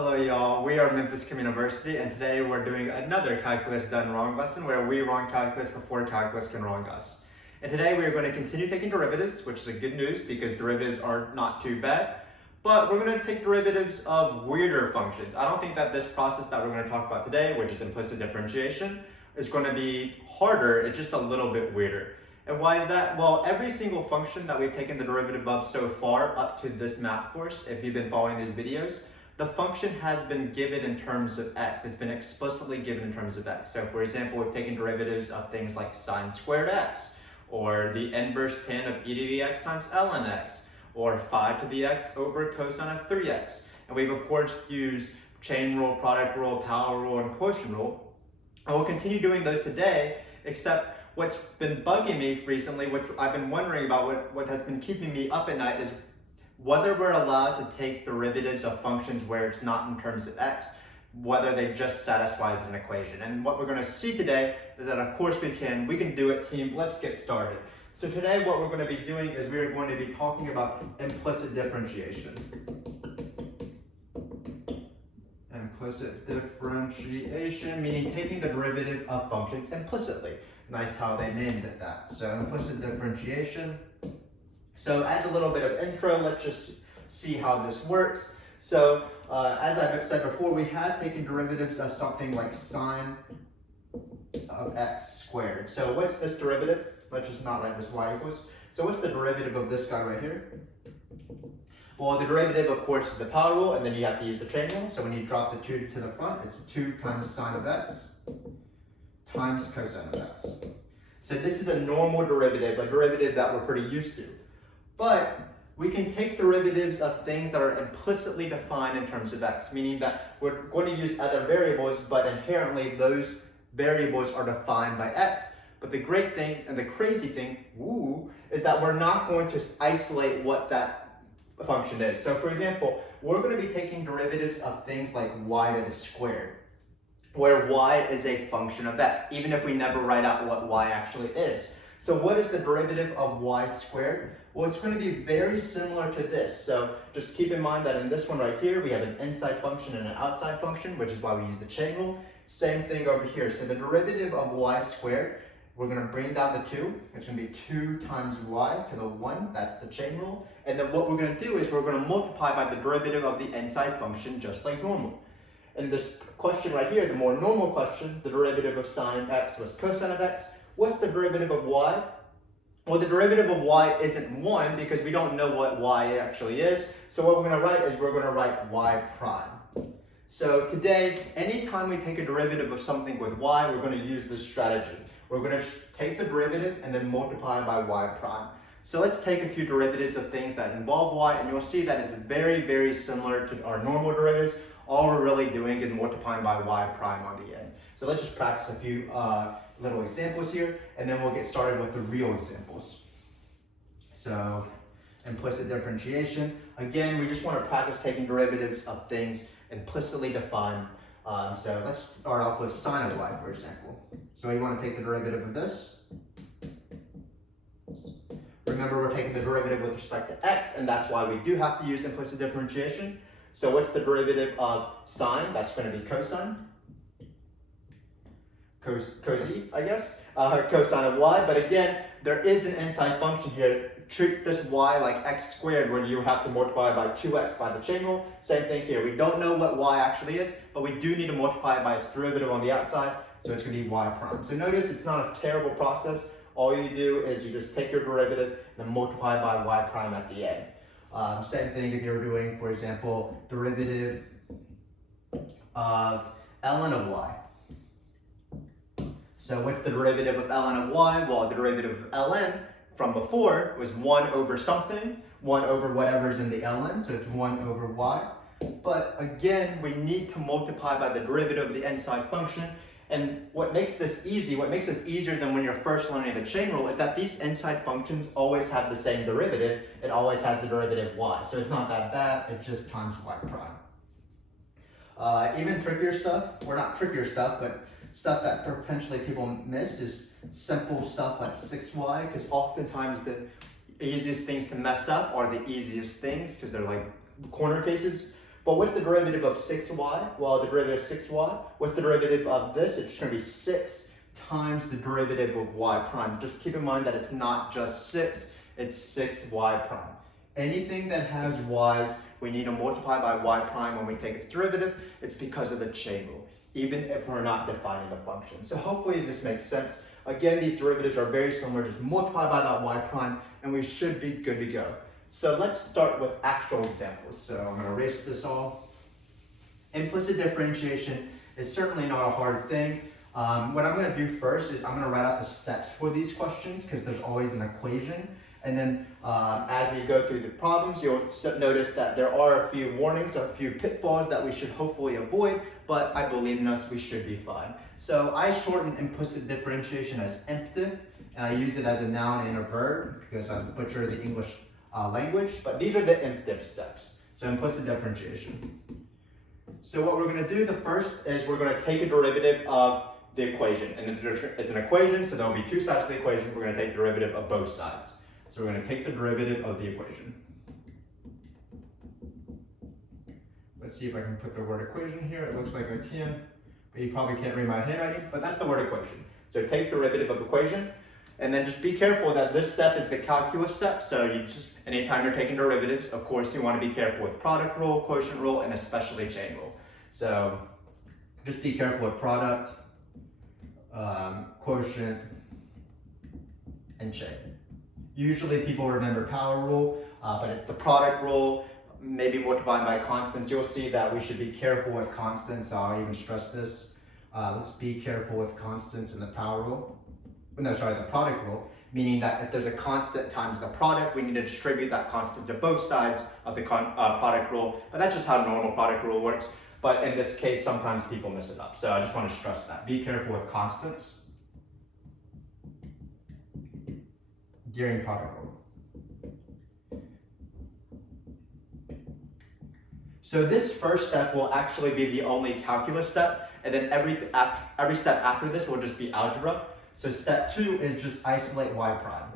Hello y'all, we are Memphis Communiversity and today we're doing another calculus done wrong lesson where we wrong calculus before calculus can wrong us. And today we are going to continue taking derivatives, which is a good news because derivatives are not too bad, but we're going to take derivatives of weirder functions. I don't think that this process that we're going to talk about today, which is implicit differentiation, is going to be harder, it's just a little bit weirder. And why is that? Well, every single function that we've taken the derivative of so far up to this math course, if you've been following these videos, the function has been given in terms of x. It's been explicitly given in terms of x. So for example, we've taken derivatives of things like sine squared x, or the inverse tan of e to the x times ln x, or 5 to the x over cosine of 3x. And we've of course used chain rule, product rule, power rule, and quotient rule. And we'll continue doing those today, except what's been bugging me recently, what I've been wondering about, what has been keeping me up at night is whether we're allowed to take derivatives of functions where it's not in terms of x, whether they just satisfies an equation. And what we're going to see today is that of course we can do it, team. Let's get started. So today what we're going to be doing is we're going to be talking about implicit differentiation. Implicit differentiation, meaning taking the derivative of functions implicitly. Nice how they named it that. So implicit differentiation. So as a little bit of intro, let's just see how this works. So as I've said before, we have taken derivatives of something like sine of x squared. So what's this derivative? Let's just not write this y equals. So what's the derivative of this guy right here? Well, the derivative, of course, is the power rule, and then you have to use the chain rule. So when you drop the 2 to the front, it's 2 times sine of x times cosine of x. So this is a normal derivative, a derivative that we're pretty used to. But we can take derivatives of things that are implicitly defined in terms of x, meaning that we're going to use other variables, but inherently those variables are defined by x. But the great thing and the crazy thing, is that we're not going to isolate what that function is. So for example, we're going to be taking derivatives of things like y to the squared, where y is a function of x, even if we never write out what y actually is. So what is the derivative of y squared? Well, it's going to be very similar to this. So just keep in mind that in this one right here, we have an inside function and an outside function, which is why we use the chain rule. Same thing over here. So the derivative of y squared, we're going to bring down the 2. It's going to be 2 times y to the 1. That's the chain rule. And then what we're going to do is we're going to multiply by the derivative of the inside function just like normal. In this question right here, the more normal question, the derivative of sine x was cosine of x. What's the derivative of y? Well, the derivative of y isn't 1 because we don't know what y actually is. So what we're going to write is we're going to write y prime. So today, anytime we take a derivative of something with y, we're going to use this strategy. We're going to take the derivative and then multiply by y prime. So let's take a few derivatives of things that involve y, and you'll see that it's very, very similar to our normal derivatives. All we're really doing is multiplying by y prime on the end. So let's just practice a few little examples here, and then we'll get started with the real examples. So implicit differentiation. Again, we just want to practice taking derivatives of things implicitly defined. So let's start off with sine of y, for example. So we want to take the derivative of this. Remember, we're taking the derivative with respect to x, and that's why we do have to use implicit differentiation. So what's the derivative of sine? That's going to be cosine. Cosine, I guess, cosine of y, but again, there is an inside function here. Treat this y like x squared, where you have to multiply by 2x by the chain rule. Same thing here. We don't know what y actually is, but we do need to multiply it by its derivative on the outside, so it's going to be y prime. So notice it's not a terrible process. All you do is you just take your derivative and then multiply by y prime at the end. Same thing if you're doing, for example, derivative of ln of y. So what's the derivative of ln of y? Well, the derivative of ln from before was 1 over something, 1 over whatever's in the ln, so it's 1 over y. But again, we need to multiply by the derivative of the inside function. And what makes this easy, what makes this easier than when you're first learning the chain rule, is that these inside functions always have the same derivative. It always has the derivative y. So it's not that bad, it's just times y prime. Even trickier stuff, or not trickier stuff, but stuff that potentially people miss is simple stuff like 6y, because oftentimes the easiest things to mess up are the easiest things, because they're like corner cases. But what's the derivative of 6y? Well, the derivative of 6y, what's the derivative of this? It's going to be 6 times the derivative of y prime. Just keep in mind that it's not just 6, it's 6y prime. Anything that has y's, we need to multiply by y prime when we take its derivative. It's because of the chain rule, even if we're not defining the function. So hopefully this makes sense. Again, these derivatives are very similar. Just multiply by that y prime, and we should be good to go. So let's start with actual examples. So I'm going to erase this all. Implicit differentiation is certainly not a hard thing. What I'm going to do first is I'm going to write out the steps for these questions because there's always an equation. And then as we go through the problems, you'll notice that there are a few warnings or a few pitfalls that we should hopefully avoid, but I believe in us, we should be fine. So I shorten implicit differentiation as imptive, and I use it as a noun and a verb because I butcher the English language, but these are the imptive steps. So implicit differentiation. So what we're going to do, the first is we're going to take a derivative of the equation, and it's an equation, so there'll be two sides to the equation. We're going to take derivative of both sides. So we're going to take the derivative of the equation. Let's see if I can put the word equation here. It looks like I can, but you probably can't read my handwriting, but that's the word equation. So take derivative of equation, and then just be careful that this step is the calculus step. So you just, anytime you're taking derivatives, of course you want to be careful with product rule, quotient rule, and especially chain rule. So just be careful with product, quotient, and chain. Usually people remember power rule, but it's the product rule, maybe multiplying by constants. You'll see that we should be careful with constants, so I'll even stress this. Let's be careful with constants in the power rule. No, sorry, the product rule, meaning that if there's a constant times the product, we need to distribute that constant to both sides of the product rule, but that's just how normal product rule works. But in this case, sometimes people mess it up, so I just want to stress that. Be careful with constants during product rule. So this first step will actually be the only calculus step, and then every step after this will just be algebra. So step 2 is just isolate y prime.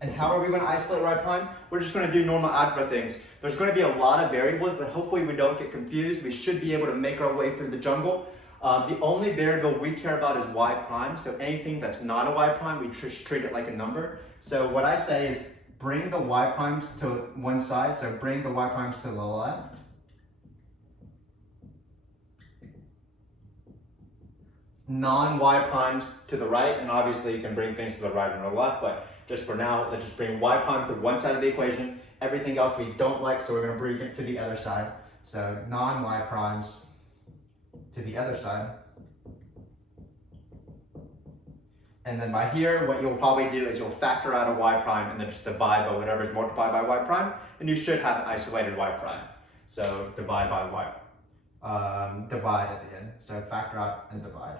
And how are we going to isolate y prime? We're just going to do normal algebra things. There's going to be a lot of variables, but hopefully we don't get confused. We should be able to make our way through the jungle. The only variable we care about is y prime. So anything that's not a y prime, we just treat it like a number. So what I say is bring the y primes to one side. So bring the y primes to the left. Non-y primes to the right, and obviously you can bring things to the right and the left, but just for now, let's just bring y prime to one side of the equation. Everything else we don't like, so we're going to bring it to the other side. So non-y primes to the other side. And then by here, what you'll probably do is you'll factor out a y prime and then just divide by whatever is multiplied by y prime, and you should have isolated y prime. So divide by y, divide at the end. So factor out and divide.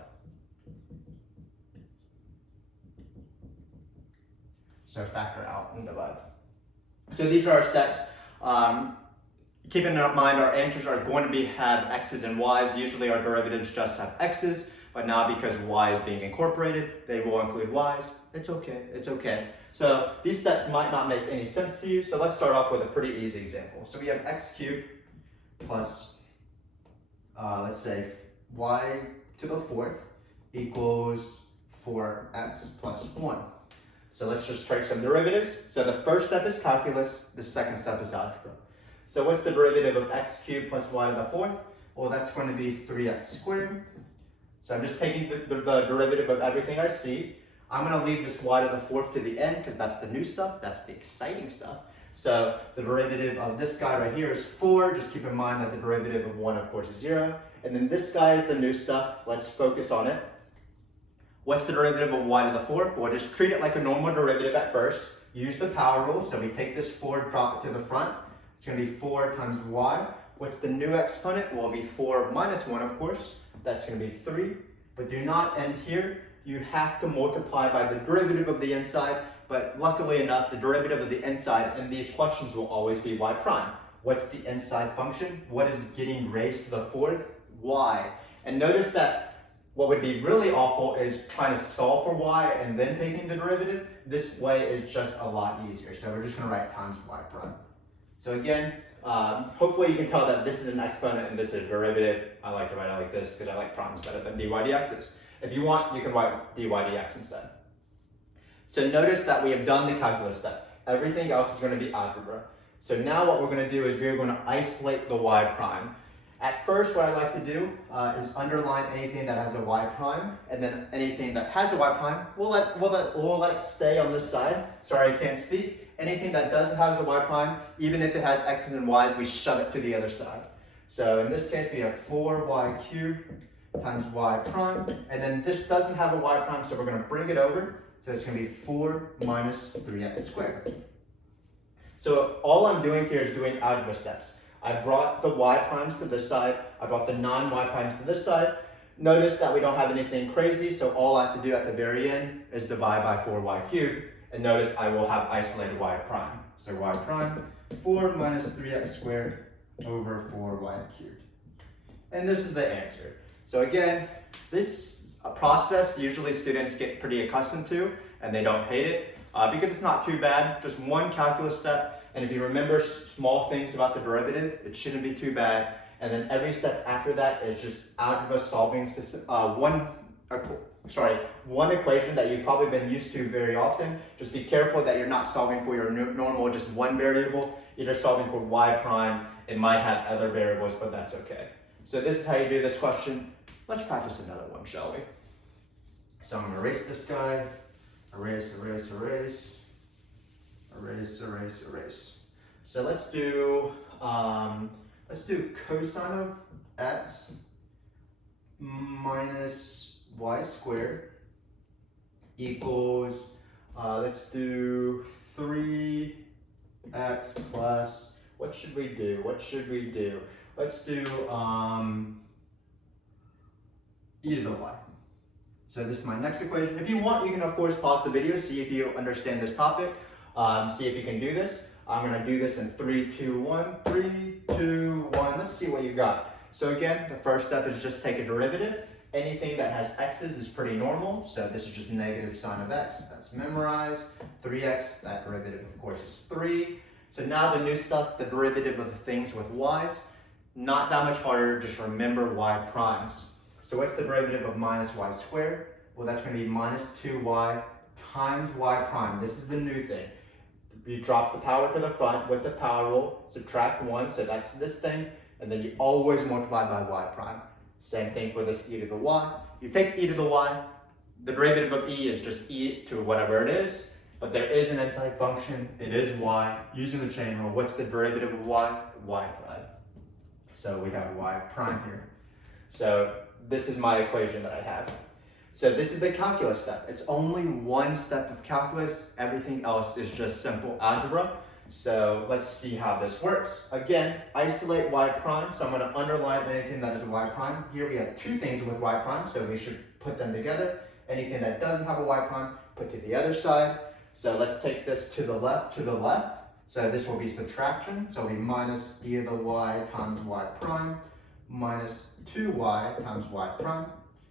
So factor out and divide. So these are our steps. Keep in mind our answers are going to have x's and y's. Usually our derivatives just have x's, but now because y is being incorporated, they will include y's. It's okay, it's okay. So these steps might not make any sense to you, so let's start off with a pretty easy example. So we have x cubed plus, let's say, y to the 4th equals 4x plus 1. So let's just take some derivatives. So the first step is calculus, the second step is algebra. So what's the derivative of x cubed plus y to the 4th? Well, that's going to be 3x squared. So I'm just taking the derivative of everything I see. I'm going to leave this y to the 4th to the end because that's the new stuff, that's the exciting stuff. So the derivative of this guy right here is 4. Just keep in mind that the derivative of 1, of course, is 0. And then this guy is the new stuff. Let's focus on it. What's the derivative of y to the 4th? Well, just treat it like a normal derivative at first. Use the power rule. So we take this 4, drop it to the front. It's going to be 4 times y. What's the new exponent? Well, it'll be 4 minus 1, of course. That's going to be 3. But do not end here. You have to multiply by the derivative of the inside. But luckily enough, the derivative of the inside in these questions will always be y prime. What's the inside function? What is getting raised to the 4th? Y. And notice that what would be really awful is trying to solve for y and then taking the derivative. This way is just a lot easier. So we're just going to write times y prime. So again, hopefully you can tell that this is an exponent and this is a derivative. I like to write it like this because I like primes better than dy dx's. If you want, you can write dy dx instead. So notice that we have done the calculus step. Everything else is going to be algebra. So now what we're going to do is we're going to isolate the y prime. At first, what I like to do is underline anything that has a y prime, and then anything that has a y prime, we'll let it stay on this side. Sorry, I can't speak. Anything that doesn't have a y prime, even if it has x's and y's, we shove it to the other side. So in this case, we have 4y cubed times y prime, and then this doesn't have a y prime, so we're going to bring it over. So it's going to be 4 minus 3x squared. So all I'm doing here is doing algebra steps. I brought the y primes to this side. I brought the non-y primes to this side. Notice that we don't have anything crazy, so all I have to do at the very end is divide by 4y cubed. And notice I will have isolated y prime. So y prime, 4 minus 3x squared over 4y cubed. And this is the answer. So again, this process usually students get pretty accustomed to, and they don't hate it because it's not too bad. Just one calculus step. And if you remember small things about the derivative, it shouldn't be too bad. And then every step after that is just algebra solving system, one equation that you've probably been used to very often. Just be careful that you're not solving for your normal just one variable. You're just solving for y prime. It might have other variables, but that's okay. So this is how you do this question. Let's practice another one, shall we? So I'm gonna erase this guy. Erase, erase, erase. Erase, erase, erase. So let's do cosine of x minus y squared equals, let's do 3x plus, what should we do? Let's do e to the y. So this is my next equation. If you want, you can of course pause the video, see if you understand this topic. See if you can do this. I'm going to do this in 3, 2, 1. 3, 2, 1. Let's see what you got. So again, the first step is just take a derivative. Anything that has x's is pretty normal. So this is just negative sine of x. That's memorized. 3x, that derivative of course is 3. So now the new stuff, the derivative of things with y's. Not that much harder, just remember y primes. So what's the derivative of minus y squared? Well, that's going to be minus 2y times y prime. This is the new thing. You drop the power to the front with the power rule, subtract 1, so that's this thing, and then you always multiply by y prime. Same thing for this e to the y. You take e to the y, the derivative of e is just e to whatever it is, but there is an inside function, it is y. Using the chain rule, what's the derivative of y? Y prime. So we have y prime here. So this is my equation that I have. So this is the calculus step. It's only one step of calculus. Everything else is just simple algebra. So let's see how this works. Again, isolate y prime. So I'm going to underline anything that is a y prime. Here we have two things with y prime, so we should put them together. Anything that doesn't have a y prime, put to the other side. So let's take this to the left, So this will be subtraction. So it'll be minus e to the y times y prime minus 2y times y prime.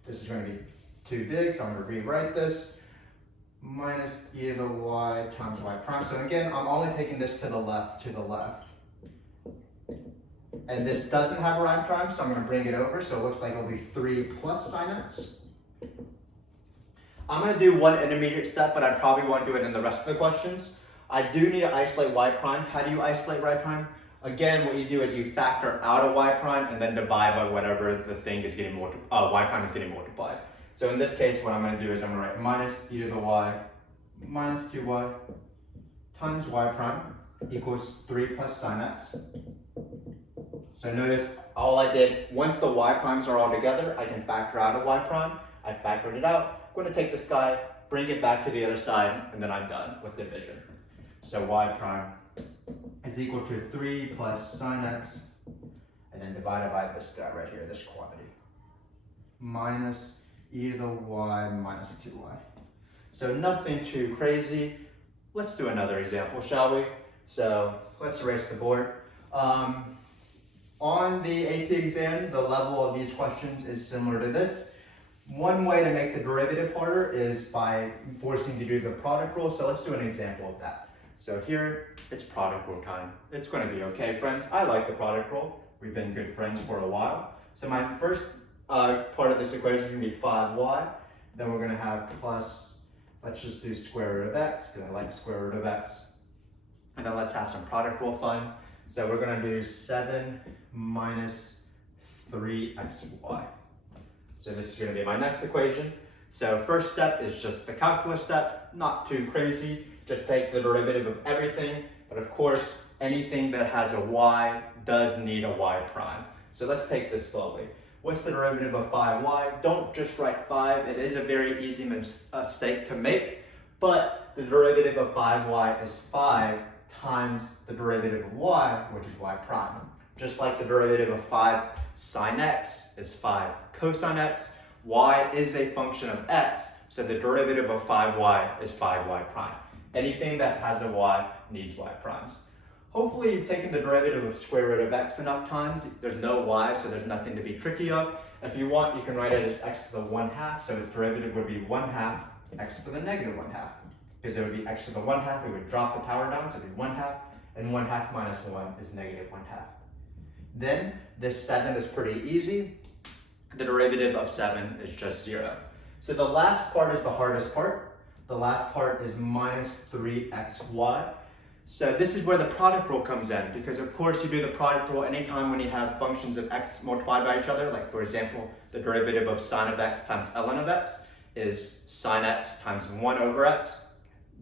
This is going to be too big, so I'm going to rewrite this. Minus e to the y times y prime. So again, I'm only taking this to the left. And this doesn't have a y prime, so I'm going to bring it over. So it looks like it'll be 3 plus sine x. I'm going to do one intermediate step, but I probably won't do it in the rest of the questions. I do need to isolate y prime. How do you isolate y prime? Again, what you do is you factor out a y prime and then divide by whatever the thing is getting y prime is getting multiplied. So in this case, what I'm going to do is I'm going to write minus e to the y minus 2y times y prime equals 3 plus sine x. So notice all I did, once the y primes are all together, I can factor out a y prime. I factored it out. I'm going to take this guy, bring it back to the other side, and then I'm done with division. So y prime is equal to 3 plus sine x, and then divided by this guy right here, this quantity, minus e to the y minus 2y. So nothing too crazy. Let's do another example, shall we? So let's erase the board. On the AP exam, the level of these questions is similar to this. One way to make the derivative harder is by forcing you to do the product rule. So let's do an example of that. So here, it's product rule time. It's going to be okay, friends. I like the product rule. We've been good friends for a while. So my first part of this equation is going to be 5y. Then we're going to have plus, let's just do square root of x, because I like square root of x. And then let's have some product rule fun. So we're going to do 7 minus 3xy. So this is going to be my next equation. So first step is just the calculus step, not too crazy. Just take the derivative of everything. But of course, anything that has a y does need a y prime. So let's take this slowly. What's the derivative of 5y? Don't just write 5. It is a very easy mistake to make. But the derivative of 5y is 5 times the derivative of y, which is y prime. Just like the derivative of 5 sine x is 5 cosine x, y is a function of x, so the derivative of 5y is 5y prime. Anything that has a y needs y primes. Hopefully you've taken the derivative of square root of x enough times. There's no y, so there's nothing to be tricky of. If you want, you can write it as x to the 1/2, so its derivative would be 1/2 x to the negative 1/2. Because it would be x to the 1/2, we would drop the power down, so it would be 1/2, and 1/2 minus 1 is negative 1/2. Then this 7 is pretty easy. The derivative of 7 is just 0. So the last part is the hardest part. The last part is minus 3xy. So this is where the product rule comes in, because of course you do the product rule anytime when you have functions of x multiplied by each other. Like for example, the derivative of sine of x times ln of x is sine x times 1 over x.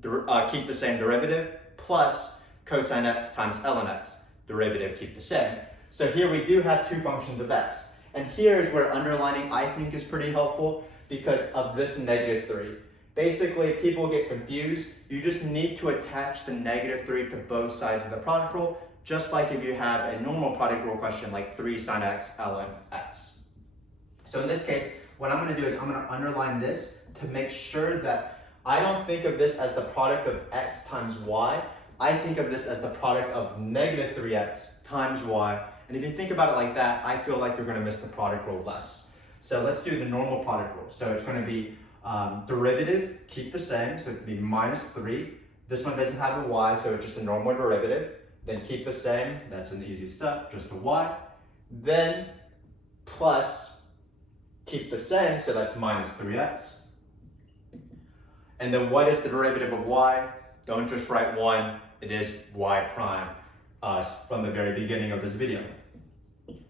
Keep the same derivative, plus cosine x times ln x. Derivative keep the same. So here we do have two functions of x. And here is where underlining I think is pretty helpful because of this negative 3. Basically, people get confused. You just need to attach the negative 3 to both sides of the product rule, just like if you have a normal product rule question like 3 sine x ln x. So in this case, what I'm going to do is I'm going to underline this to make sure that I don't think of this as the product of x times y. I think of this as the product of negative 3x times y. And if you think about it like that, I feel like you're going to miss the product rule less. So let's do the normal product rule. So it's going to be derivative, keep the same, so it's going to be minus 3. This one doesn't have a y, so it's just a normal derivative. Then keep the same, that's an easy step, just a y. Then plus, keep the same, so that's minus 3x. And then what is the derivative of y? Don't just write 1, it is y prime from the very beginning of this video.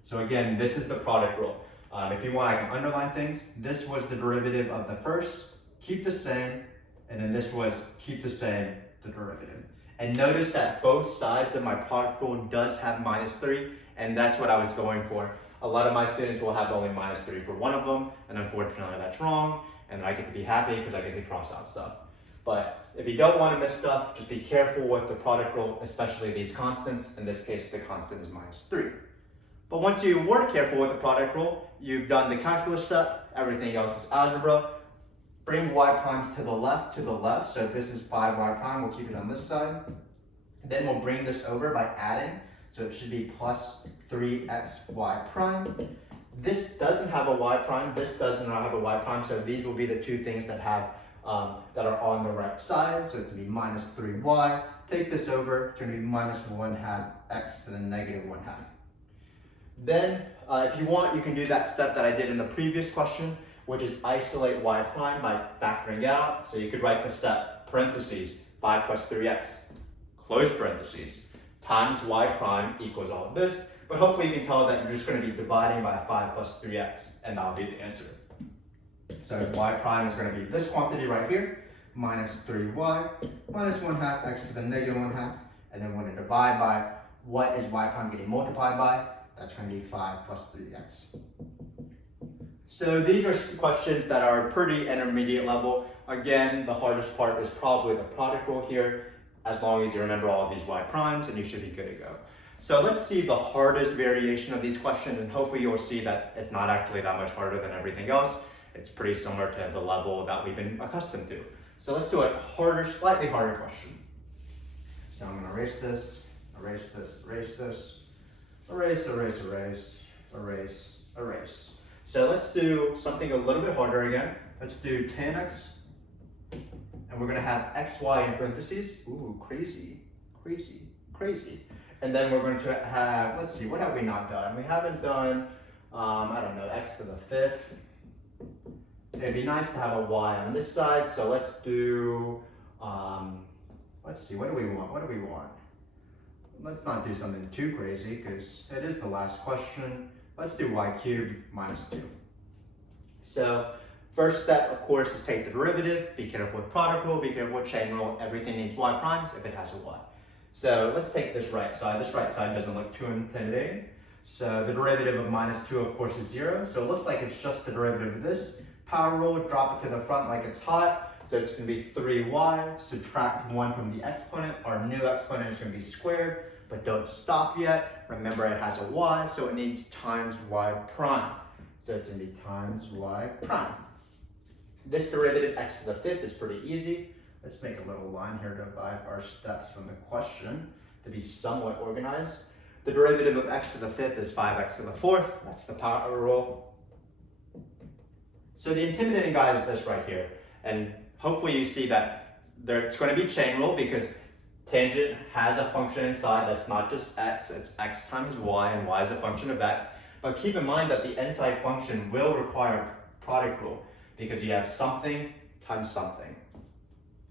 So again, this is the product rule. If you want, I can underline things. This was the derivative of the first, keep the same, and then this was keep the same, the derivative. And notice that both sides of my product rule does have minus 3, and that's what I was going for. A lot of my students will have only minus 3 for one of them, and unfortunately that's wrong, and I get to be happy because I get to cross out stuff. But if you don't want to miss stuff, just be careful with the product rule, especially these constants. In this case, the constant is minus 3. But once you were careful with the product rule, you've done the calculus step, everything else is algebra. Bring y primes to the left. So this is 5y prime, we'll keep it on this side. Then we'll bring this over by adding. So it should be plus 3xy prime. This doesn't have a y prime, this does not have a y prime, so these will be the two things that have that are on the right side. So it's going to be minus 3y. Take this over, it's going to be minus 1/2 x to the negative 1/2. Then, if you want, you can do that step that I did in the previous question, which is isolate y prime by factoring out. So you could write the step, parentheses, 5 plus 3x, close parentheses, times y prime equals all of this. But hopefully you can tell that you're just going to be dividing by 5 plus 3x, and that'll be the answer. So y prime is going to be this quantity right here, minus 3y, minus 1/2 x to the negative 1/2, and then we're going to divide by what is y prime getting multiplied by. That's going to be 5 plus 3x. So these are questions that are pretty intermediate level. Again, the hardest part is probably the product rule here, as long as you remember all of these y primes, and you should be good to go. So let's see the hardest variation of these questions, and hopefully you'll see that it's not actually that much harder than everything else. It's pretty similar to the level that we've been accustomed to. So let's do a harder, slightly harder question. So I'm going to erase this, erase this, erase this. Erase, erase, erase, erase, erase. So let's do something a little bit harder again. Let's do tan x and we're going to have xy in parentheses. Ooh, crazy, crazy, crazy. And then we're going to have, let's see, what have we not done? We haven't done, I don't know, x to the 5th. It'd be nice to have a y on this side, so let's do, let's see, what do we want? What do we want? Let's not do something too crazy because it is the last question. Let's do y cubed minus 2. So first step, of course, is take the derivative. Be careful with product rule, be careful with chain rule. Everything needs y primes if it has a y. So let's take this right side. This right side doesn't look too intimidating. So the derivative of minus 2, of course, is 0. So it looks like it's just the derivative of this. Power rule, drop it to the front like it's hot. So it's going to be 3y, subtract 1 from the exponent. Our new exponent is going to be squared, but don't stop yet. Remember, it has a y, so it needs times y prime. So it's going to be times y prime. This derivative, x to the 5th, is pretty easy. Let's make a little line here to divide our steps from the question to be somewhat organized. The derivative of x to the 5th is 5x to the 4th. That's the power rule. So the intimidating guy is this right here. And hopefully you see that it's going to be chain rule because tangent has a function inside that's not just x, it's x times y, and y is a function of x. But keep in mind that the inside function will require product rule because you have something times something.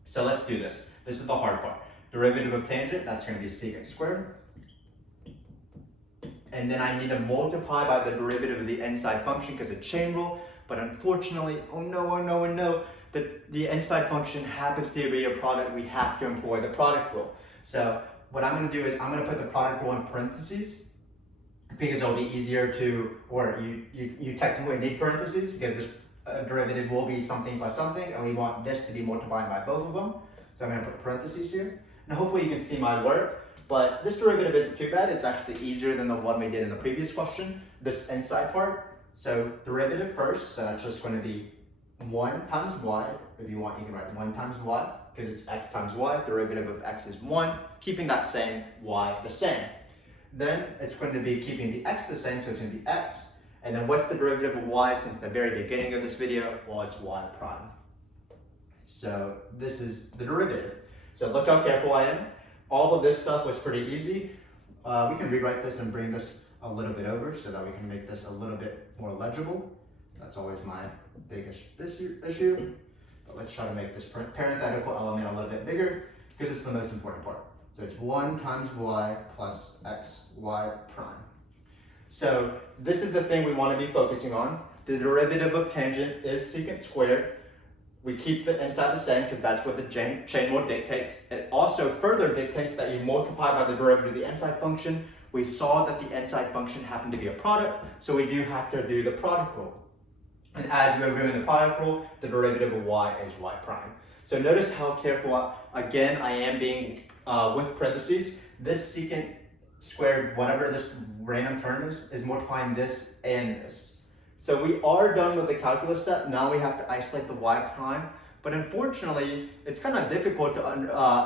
So let's do this. This is the hard part. Derivative of tangent, that's going to be secant squared. And then I need to multiply by the derivative of the inside function because it's chain rule. But unfortunately, oh no, the inside function happens to be a product. We have to employ the product rule. So what I'm going to do is I'm going to put the product rule in parentheses because it'll be easier to, or you technically need parentheses because this derivative will be something plus something, and we want this to be multiplied by both of them. So I'm going to put parentheses here. And hopefully you can see my work, but this derivative isn't too bad. It's actually easier than the one we did in the previous question, this inside part. So derivative first, so that's just going to be 1 times y. If you want, you can write 1 times y because it's x times y. Derivative of x is 1, keeping that same, y the same. Then it's going to be keeping the x the same, so it's going to be x. And then what's the derivative of y since the very beginning of this video? Well, it's y prime. So this is the derivative. So look how careful I am. All of this stuff was pretty easy. We can rewrite this and bring this a little bit over so that we can make this a little bit more legible. That's always my biggest issue. But let's try to make this parenthetical element a little bit bigger because it's the most important part. So it's 1 times y plus xy prime. So this is the thing we want to be focusing on. The derivative of tangent is secant squared. We keep the inside the same because that's what the chain rule dictates. It also further dictates that you multiply by the derivative of the inside function. We saw that the inside function happened to be a product, so we do have to do the product rule. And as we're doing the product rule, the derivative of y is y prime. So notice how careful, again, I am being with parentheses. This secant squared, whatever this random term is multiplying this and this. So we are done with the calculus step. Now we have to isolate the y prime. But unfortunately, it's kind of difficult to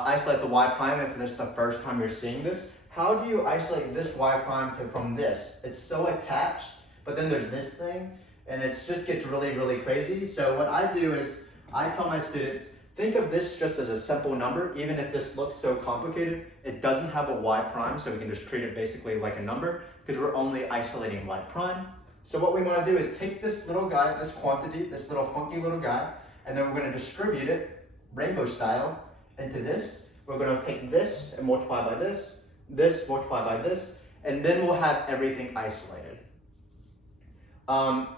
isolate the y prime if this is the first time you're seeing this. How do you isolate this y prime from this? It's so attached, but then there's this thing, and it just gets really, really crazy. So what I do is I tell my students, think of this just as a simple number. Even if this looks so complicated, it doesn't have a y prime, so we can just treat it basically like a number because we're only isolating y prime. So what we want to do is take this little guy, this quantity, this little funky little guy, and then we're going to distribute it, rainbow style, into this. We're going to take this and multiply by this multiplied by this, and then we'll have everything isolated.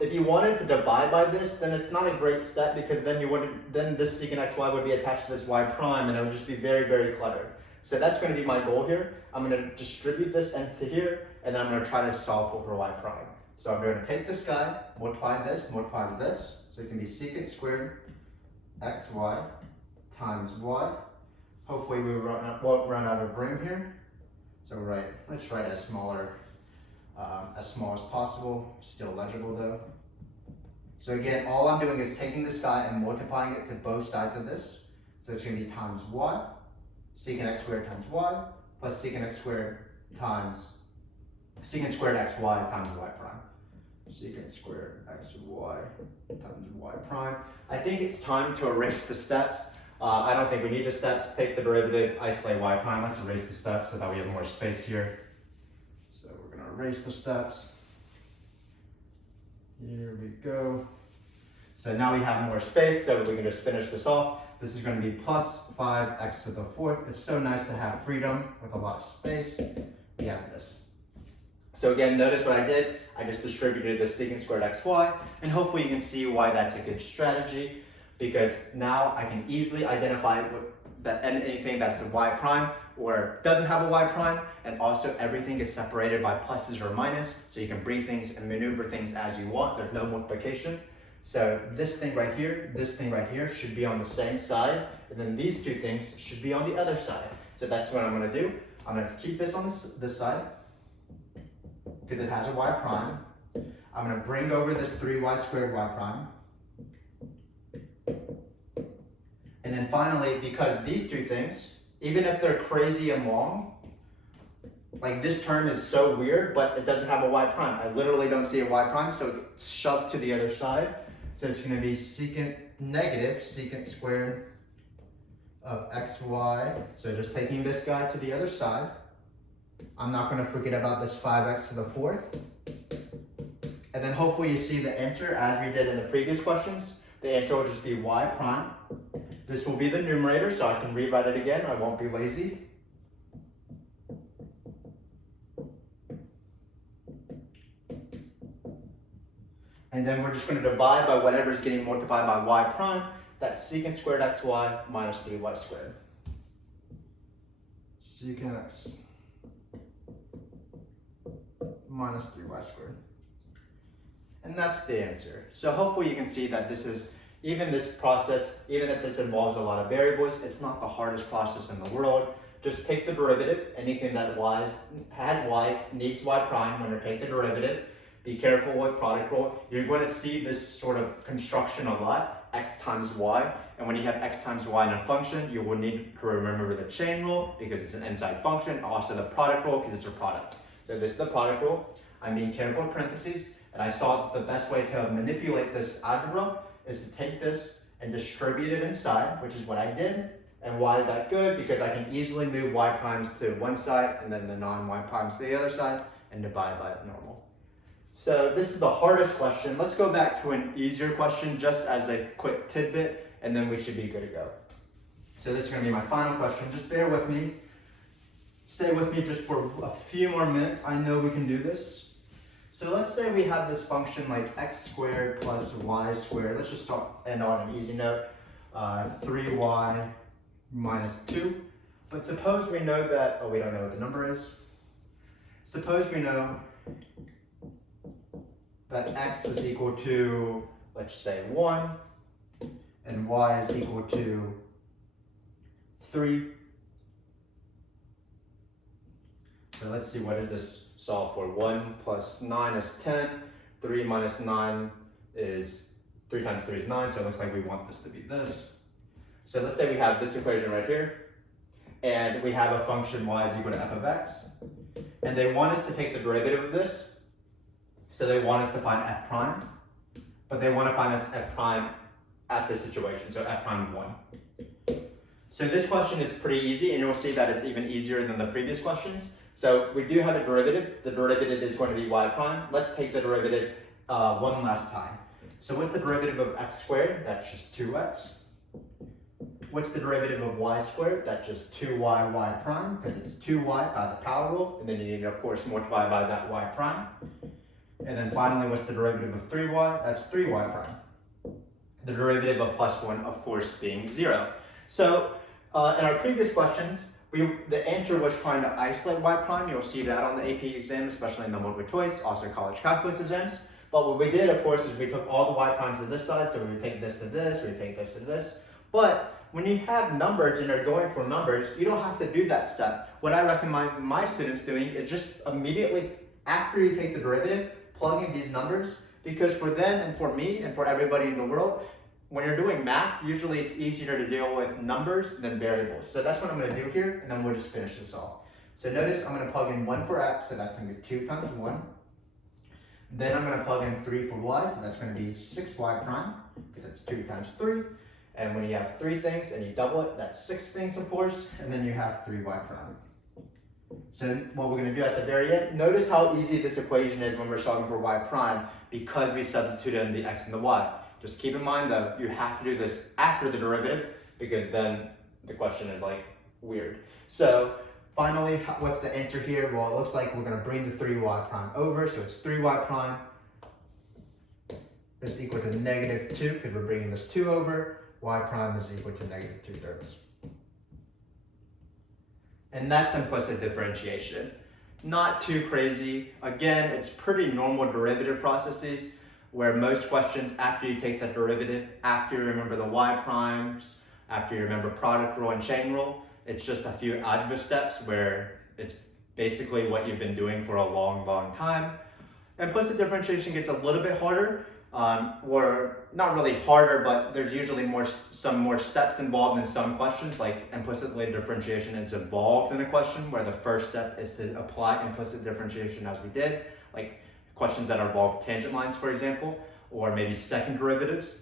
If you wanted to divide by this, then it's not a great step because then this secant xy would be attached to this y prime, and it would just be very, very cluttered. So that's going to be my goal here. I'm going to distribute this into here, and then I'm going to try to solve for y prime. So I'm going to take this guy, multiply with this, so it can be secant squared xy times y. Hopefully we won't run out of room here. So let's write as small as possible, still legible though. So again, all I'm doing is taking this guy and multiplying it to both sides of this. So it's going to be times y, secant x squared times y, plus secant x squared times secant squared xy times y prime. Secant squared xy times y prime. I think it's time to erase the steps. I don't think we need the steps. Take the derivative, isolate y prime. Let's erase the steps so that we have more space here. So we're going to erase the steps. Here we go. So now we have more space, so we can just finish this off. This is going to be plus 5x to the 4th. It's so nice to have freedom with a lot of space. We have this. So again, notice what I did. I just distributed the secant squared xy, and hopefully you can see why that's a good strategy, because now I can easily identify anything that's a y prime or doesn't have a y prime, and also everything is separated by pluses or minus, so you can bring things and maneuver things as you want. There's no multiplication. So this thing right here should be on the same side, and then these two things should be on the other side. So that's what I'm going to do. I'm going to keep this on this side, because it has a y prime. I'm going to bring over this 3y squared y prime. And then finally, because these two things, even if they're crazy and long, like this term is so weird, but it doesn't have a y prime. I literally don't see a y prime, so it's shoved to the other side. So it's going to be negative secant squared of xy. So just taking this guy to the other side. I'm not going to forget about this 5x to the 4th. And then hopefully you see the answer as we did in the previous questions. The answer will just be y prime. This will be the numerator, so I can rewrite it again. I won't be lazy. And then we're just going to divide by whatever is getting multiplied by y prime. That's secant squared xy minus 3y squared. Secant x minus 3y squared. And that's the answer. So hopefully you can see that this is, even this process, even if this involves a lot of variables, it's not the hardest process in the world. Just take the derivative. Anything that has y's needs y prime when you take the derivative. Be careful with product rule. You're going to see this sort of construction a lot, x times y. And when you have x times y in a function, you will need to remember the chain rule because it's an inside function. Also the product rule because it's a product. So this is the product rule. I'm being careful in parentheses. And I saw the best way to manipulate this algebra is to take this and distribute it inside, which is what I did. And why is that good? Because I can easily move y primes to one side and then the non-y primes to the other side and divide by normal. So this is the hardest question. Let's go back to an easier question just as a quick tidbit, and then we should be good to go. So this is going to be my final question. Just bear with me. Stay with me just for a few more minutes. I know we can do this. So let's say we have this function like x squared plus y squared. Let's just end on an easy note. 3y minus 2. But suppose we know that, we don't know what the number is. Suppose we know that x is equal to, let's say 1, and y is equal to 3. So let's see, what does this solve for? 1 plus 9 is 10, 3 minus 9 is, 3 times 3 is 9, so it looks like we want this to be this. So let's say we have this equation right here, and we have a function y is equal to f of x, and they want us to take the derivative of this. So they want us to find f prime, but they want to find us f prime at this situation, so f prime of 1. So this question is pretty easy, and you'll see that it's even easier than the previous questions. So we do have a derivative. The derivative is going to be y prime. Let's take the derivative one last time. So what's the derivative of x squared? That's just 2x. What's the derivative of y squared? That's just 2y y prime, because it's 2y by the power rule, and then you need to, of course, multiply by that y prime. And then finally, what's the derivative of 3y? That's 3y prime. The derivative of plus 1, of course, being 0. So in our previous questions, the answer was trying to isolate y prime. You'll see that on the AP exam, especially in the multiple choice, also college calculus exams. But what we did, of course, is we took all the y primes to this side. So we would take this to this, we would take this to this. But when you have numbers and they're going for numbers, you don't have to do that step. What I recommend my students doing is just immediately, after you take the derivative, plug in these numbers, because for them and for me and for everybody in the world, when you're doing math, usually it's easier to deal with numbers than variables. So that's what I'm going to do here, and then we'll just finish this off. So notice I'm going to plug in 1 for x, so that's going to be 2 times 1. Then I'm going to plug in 3 for y, so that's going to be 6y prime, because that's 2 times 3. And when you have 3 things and you double it, that's 6 things, of course, and then you have 3y prime. So what we're going to do at the very end, notice how easy this equation is when we're solving for y prime because we substituted in the x and the y. Just keep in mind though, you have to do this after the derivative because then the question is like weird. So finally, what's the answer here? Well, it looks like we're going to bring the 3y prime over, so it's 3y prime is equal to negative 2 because we're bringing this 2 over. Y prime is equal to negative 2/3. And that's implicit differentiation. Not too crazy. Again, it's pretty normal derivative processes where most questions, after you take the derivative, after you remember the y primes, after you remember product rule and chain rule, it's just a few algebra steps where it's basically what you've been doing for a long, long time. Implicit differentiation gets a little bit harder, or not really harder, but there's usually some more steps involved in some questions, like implicitly differentiation is involved in a question where the first step is to apply implicit differentiation as we did, like questions that involve tangent lines, for example, or maybe second derivatives.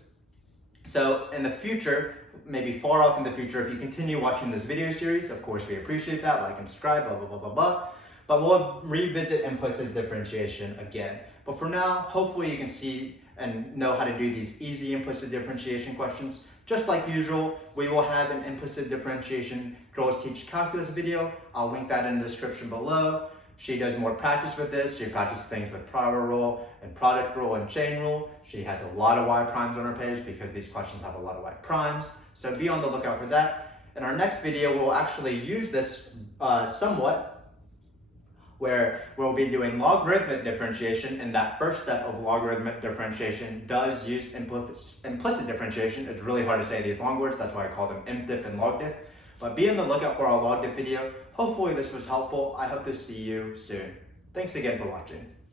So in the future, maybe far off in the future, if you continue watching this video series, of course we appreciate that, like and subscribe, blah, blah, blah, blah, blah. But we'll revisit implicit differentiation again. But for now, hopefully you can see and know how to do these easy implicit differentiation questions. Just like usual, we will have an implicit differentiation Girls Teach Calculus video. I'll link that in the description below. She does more practice with this. She practices things with prior rule and product rule and chain rule. She has a lot of y primes on her page because these questions have a lot of y primes. So be on the lookout for that. In our next video, we'll actually use this somewhat, where we'll be doing logarithmic differentiation, and that first step of logarithmic differentiation does use implicit differentiation. It's really hard to say these long words, that's why I call them impdiff and logdiff. But be on the lookout for our logdiff video. Hopefully this was helpful. I hope to see you soon. Thanks again for watching.